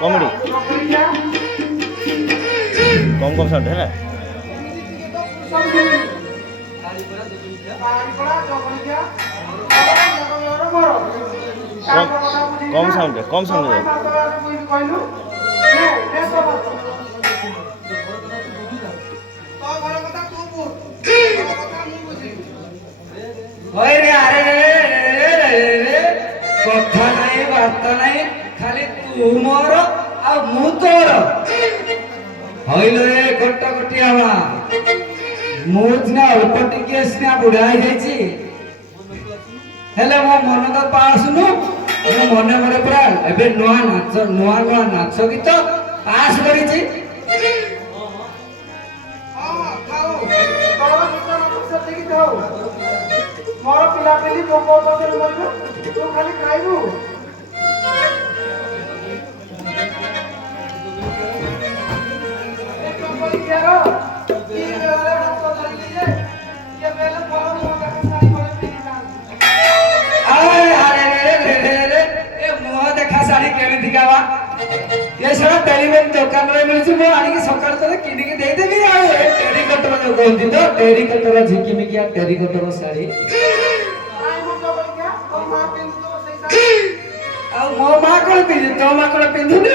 comedy कम कम sound है ना कम sound है कम साउंड है रे अरे କଥା ନାହିଁ ବାର୍ତ୍ତା ନାହିଁ ଖାଲି ତୁ ମୋର ଆଉ ମୁଁ ତୋର ହଇଲ ଏ ଗୋଟ ଗୋଟିଆ ମା ମୁଁ ସିନା ଅଳ୍ପ ଟିକେ ସିନା ବୁଢା ହେଇଯାଇଛି ହେଲେ ମୋ ମନ ତ ପାସୁନୁ ମୁଁ ମନେ ମନେ ପୁରା ଏବେ ନୂଆ ନାଚ ଗୀତ ପାସ୍ କରିଛି ମୋର ପିଲାପିଲି ଭୋକ ପଛରେ ମଧ୍ୟ ତୁ ଖାଲି ଖାଇବୁ ମୁହଁ ଦେଖା ଶାଢୀ କେମିତିକା ବା ଏ ସାରା ଟେଲିଭିଜନ ଦୋକାନରେ ମିଳୁଛି ମୁଁ ଆଣିକି ସକାଳୁ ତୋତେ କିଣିକି ଦେଇଦେବି ଆଉ ଏ ଟେରିକଟର ଯୋଉ କହନ୍ତି ତ ଟେରିକଟର ଝିକିମିକିଆ ଟେରିକଟର ଶାଢୀ ଆଉ ମୋ ମା କଣ ପିନ୍ଧୁ ତୋ ମା କଣ ପିନ୍ଧୁନି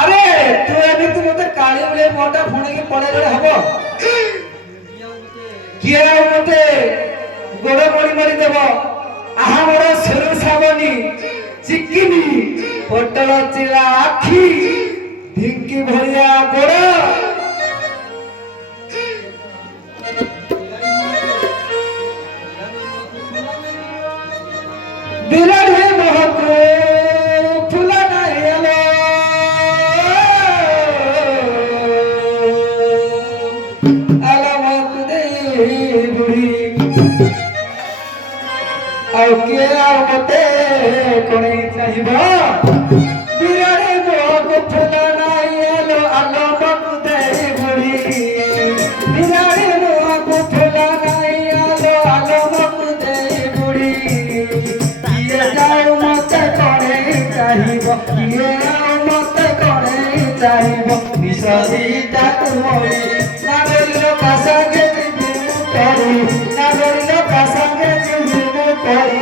ଆରେ ତୁ ଏମିତି ମତେ କାଳି ଭଳିଆ ମୁହଁଟା ଫୁଣିକି ପଳେଇଲେ ହବ କିଏ ଆଉ ମତେ ଗୋଡ ମଳି ମାରି ଦେବ ଆହା ମୋର ସେରୁ ସାବନି ଚିକିନି ପୋଟଳ ଚିଲା ଆଖି ଢିଙ୍କି ଭଳିଆ ଗୋଡ ବିରାଟ ମହକୁ ଫୁଲ ନାହିଁ ଆଲୋ ଆଲମକୁ ଦେଇ ବୁଢୀ ଆଉ କିଏ ଆଉ ମତେ କଣେଇ ଚାହିଁବ ବିରାଟ ମହକୁ ଫୁଲ ନାହିଁ ଆଲୋ ଆଲମକୁ ଦେଇ ବୁଢୀ ବିରାଟ ମହକୁ ଫୁଲ ନାହିଁ ଆଲୋ ଆଲମକୁ ଦେଇ ବୁଢୀ କିଏ ଆଉ ମତେ କଣେଇ ଚାହିଁବ ବିଷ ଦିଟାକୁ ମଳି ନାଗରିକ କାସାଙ୍ଗେ ଯିବୁ କରି ନାଗରିକ କାସାଙ୍ଗେ ଯିବୁ କରି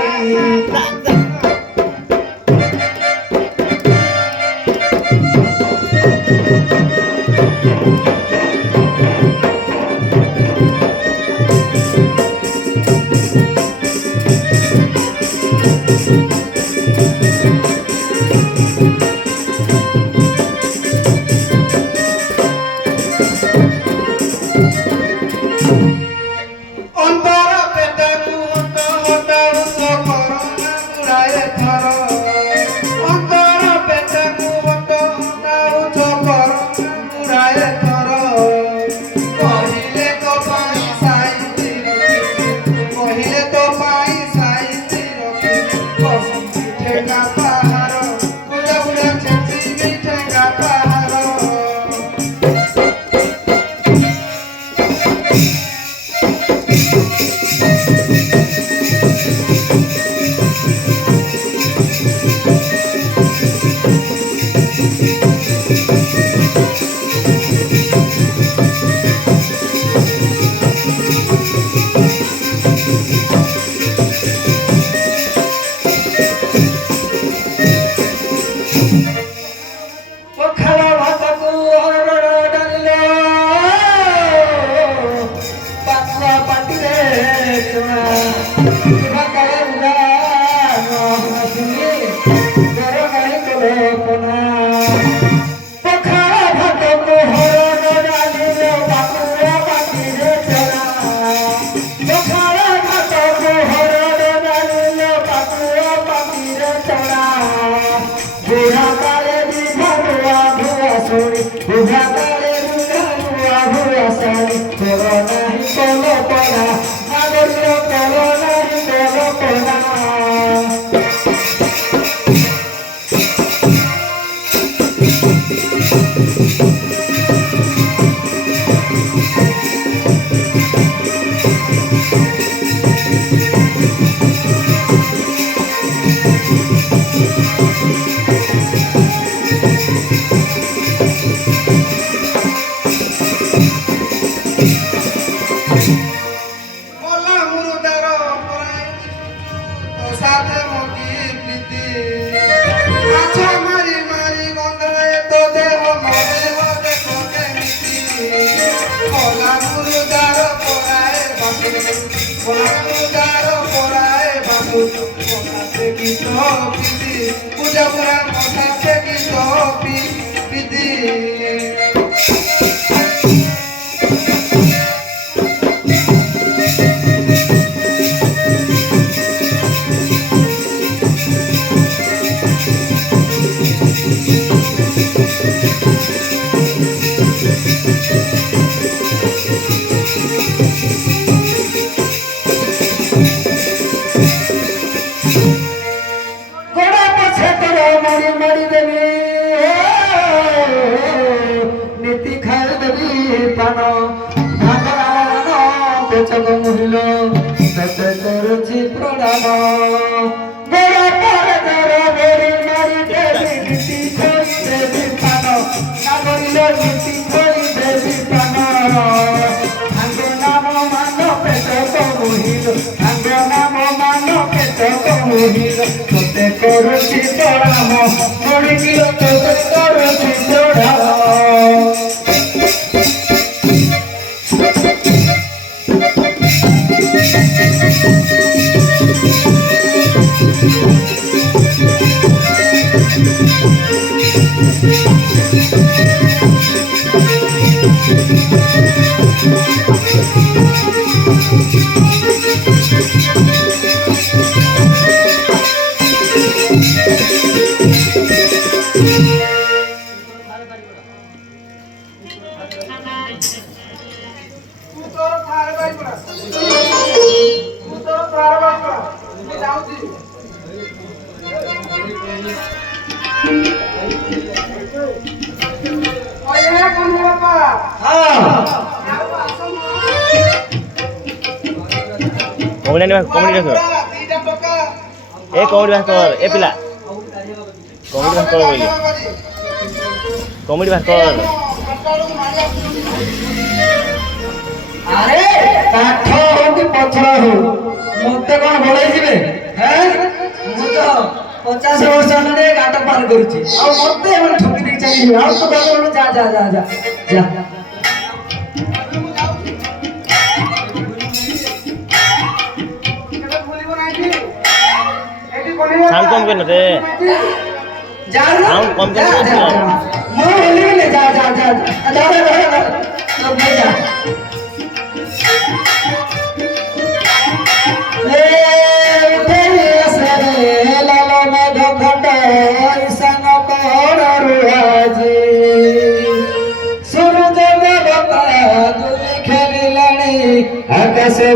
Hola, মশাতে গীত পিদি পূজা পুরা মশাতে গীত পিদি গোড়া পছে করে মারি মারি দেবী নীতি খাই দেবী পান ভাগরান পেচক মহিল ততে করছি প্রণাম গোড়া পরে ধরে বেরি মারি দেবী নীতি খাই দেবী পান না করিল নীতি খাই দেবী পান ভাঙ্গ নাম মান পেচক মহিল ভাঙ্গ নাম মান পেচক মহিল ততে করছি প্রণাম মরিকিল ততে করছি প্রণাম କମେଡ଼ି କମେଡ଼ି ଦେଖ ଏ କମେଡ଼ି ବାହାର କର ଏ ପିଲା କମେଡ଼ି ବାହାର କର ବୋଇଲେ କମେଡ଼ି ବାହାର କର আরে কাঠ হোক কি পথর হোক মতে কোন বড়াই দিবে হ্যাঁ মু তো 50 বর্ষ মানে ঘাট পার করছি আর মতে এমন ঠকি দিয়ে চালি আর তো বড় যা যা যা যা যা সাউন্ড কম কেন রে যা সাউন্ড কম কেন করছিস মু বলি গেলে যা যা যা যা যা যা আকাশে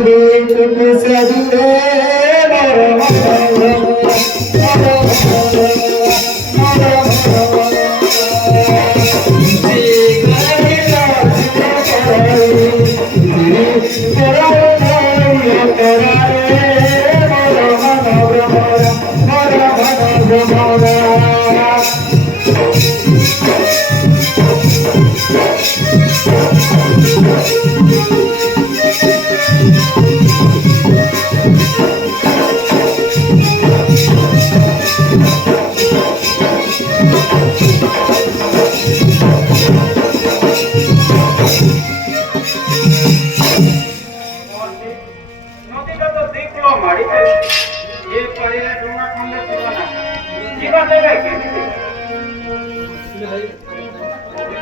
নদীটা তো দেখলো মাড়িতে এ পারিলে ডোঙা খন্ডে ছিল না জীবা দেবে কেমনি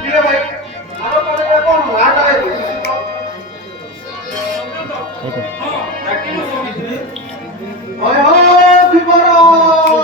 দিলে ভাই আরো পরে কোন লাগাবে এই তো ডাকিনো